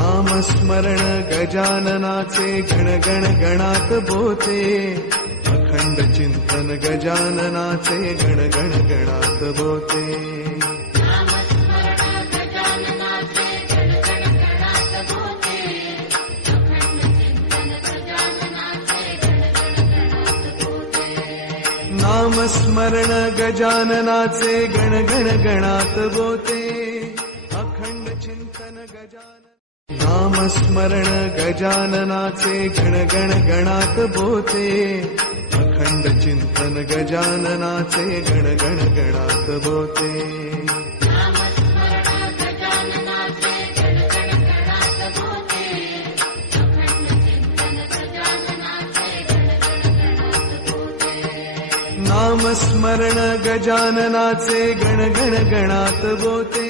नामस्मरण गजाननाचे गण गण गणात बोते, अखंड चिंतन गजाननाचे गण गण गणात बोते. नामस्मरण गजाननाचे गण गण गणात बोते, अखंड चिंतन गजानन. नामस्मरण गजाननाचे गण गण गणात बोते, अखंड चिंतन गजाननाचे गण गण गणात बोते. नामस्मरण गजाननाचे गण गण गणात बोते,